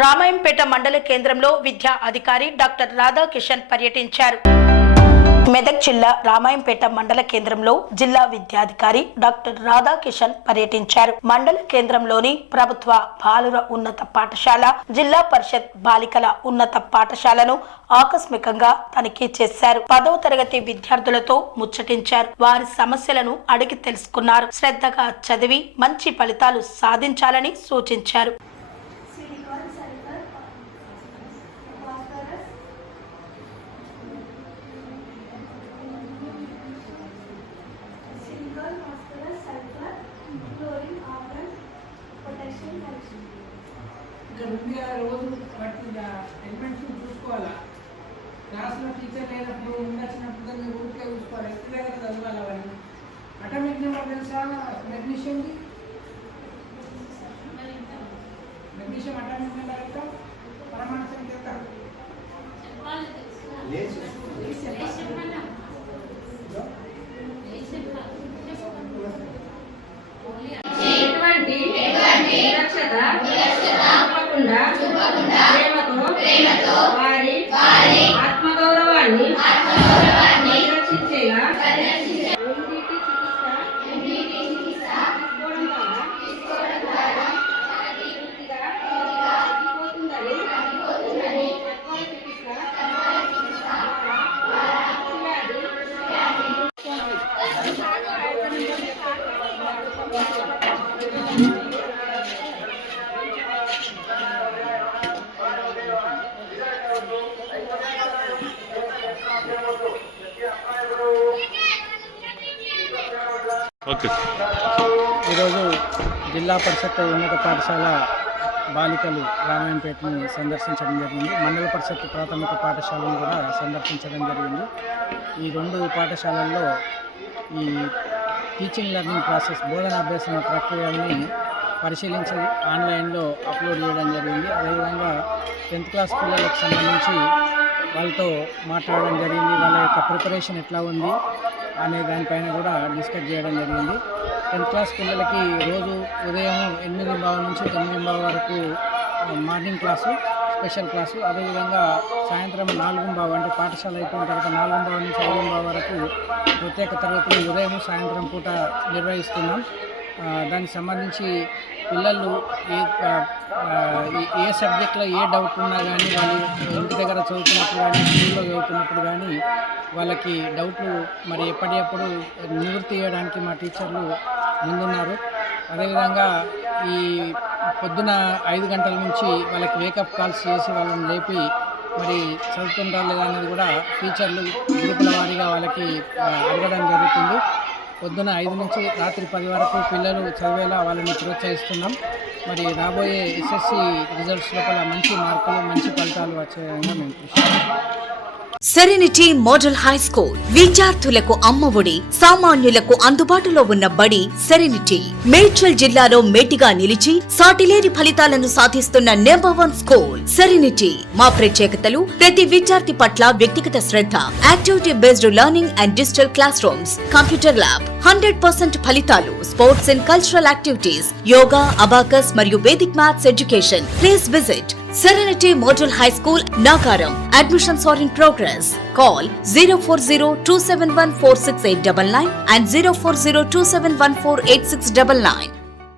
రామాయంపేట మండల కేంద్రంలో విద్యా అధికారి డాక్టర్ రాధాకిషన్ పర్యటించారు. మెదక్ జిల్లా రామాయంపేట మండల కేంద్రంలో జిల్లా విద్యాధికారి డాక్టర్ రాధాకిషన్ పర్యటించారు. మండల కేంద్రంలోని ప్రభుత్వ బాలుర ఉన్నత పాఠశాల, జిల్లా పరిషత్ బాలికల ఉన్నత పాఠశాలను ఆకస్మికంగా తనిఖీ చేశారు. 10వ తరగతి విద్యార్థులతో ముచ్చటించారు. వారి సమస్యలను అడిగి తెలుసుకున్నారు. శ్రద్ధగా చదివి మంచి ఫలితాలు సాధించాలని సూచించారు. రోజు ఎలిమెంట్స్ చూసుకోవాలా. క్లాస్లో టీచర్ లేనప్పుడు ఉండొచ్చినప్పుడు దాన్ని ఊరికే చూసుకోవాలి. ఎక్కడ చదవాలి అవన్నీ. అటామిక్ నెంబర్ తెలుసా మెగ్నీషియంది? మెగ్నీషియం అటామిక్ నెంబర్ ఎంత? పరమాణు సంఖ్య ఎంత? ప్రేమతో వారి ఆత్మగౌరవాన్ని పరిరక్షించేలా ఈరోజు జిల్లా పరిషత్ ఉన్నత పాఠశాల బాలికలు రామాయంపేటని సందర్శించడం జరిగింది. మండల పరిషత్ ప్రాథమిక పాఠశాలను కూడా సందర్శించడం జరిగింది. ఈ రెండు పాఠశాలల్లో ఈ టీచింగ్ లెర్నింగ్ ప్రాసెస్, బోధన అభ్యసన ప్రక్రియని పరిశీలించి ఆన్లైన్లో అప్లోడ్ చేయడం జరిగింది. అదేవిధంగా 10th క్లాస్ పిల్లలకు సంబంధించి వాళ్ళతో మాట్లాడడం జరిగింది. వాళ్ళ యొక్క ప్రిపరేషన్ ఎట్లా ఉంది అనే దానిపైన కూడా డిస్కస్ చేయడం జరిగింది. 10th క్లాస్ పిల్లలకి రోజు ఉదయం 8:15 నుంచి 9:15 వరకు మార్నింగ్ క్లాసు, స్పెషల్ క్లాసు. అదేవిధంగా సాయంత్రం 4:15 అంటే పాఠశాల అయిపోయిన తర్వాత 4:15 నుంచి 5:15 వరకు ప్రత్యేక తరగతులు ఉదయం సాయంత్రం పూట నిర్వహిస్తున్నాం. దానికి సంబంధించి పిల్లలు ఏ సబ్జెక్ట్లో ఏ డౌట్ ఉన్నా కానీ, వాళ్ళు ఇంటి దగ్గర చదువుతున్నప్పుడు కానీ, స్కూల్లో చదువుతున్నప్పుడు కానీ వాళ్ళకి డౌట్లు మరి ఎప్పటికప్పుడు నివృత్తి చేయడానికి మా టీచర్లు ముందున్నారు. అదేవిధంగా ఈ పొద్దున 5 గంటల నుంచి వాళ్ళకి వేకప్ కాల్స్ చేసి వాళ్ళని లేపి మరి చదువుతుంటారు లేదా అనేది కూడా టీచర్లు గ్రూపుల వారీగా వాళ్ళకి అడగడం జరుగుతుంది. పొద్దున 5 నుంచి రాత్రి 10 వరకు పిల్లలు చదివేలా వాళ్ళని ప్రోత్సహిస్తున్నాం. మరి రాబోయే ఎస్ఎస్సి రిజల్ట్స్ లోపల మంచి మార్కులు, మంచి ఫలితాలు వచ్చే విధంగా మేము కృషి చేస్తాం. సెరెనిటీ మోడల్ హై స్కూల్ విద్యార్థులకు అమ్మఒడి, సామాన్యులకు అందుబాటులో ఉన్న బడి సెరెనిటీ. మేడ్చల్ జిల్లాలో మేటిగా నిలిచి సాటిలేని ఫలితాలను సాధిస్తున్న నెంబర్ 1 స్కూల్ సెరెనిటీ. మా ప్రత్యేకతలు: ప్రతి విద్యార్థి పట్ల వ్యక్తిగత శ్రద్ధ, activity based learning and digital classrooms, computer lab, 100% ఫలితాలు, sports and cultural activities, yoga, abacus మరియు Vedic maths education. Please visit Serenity Model High School, Nagaram. Admissions are in progress. Call 040-271-46899 and 040-271-48699.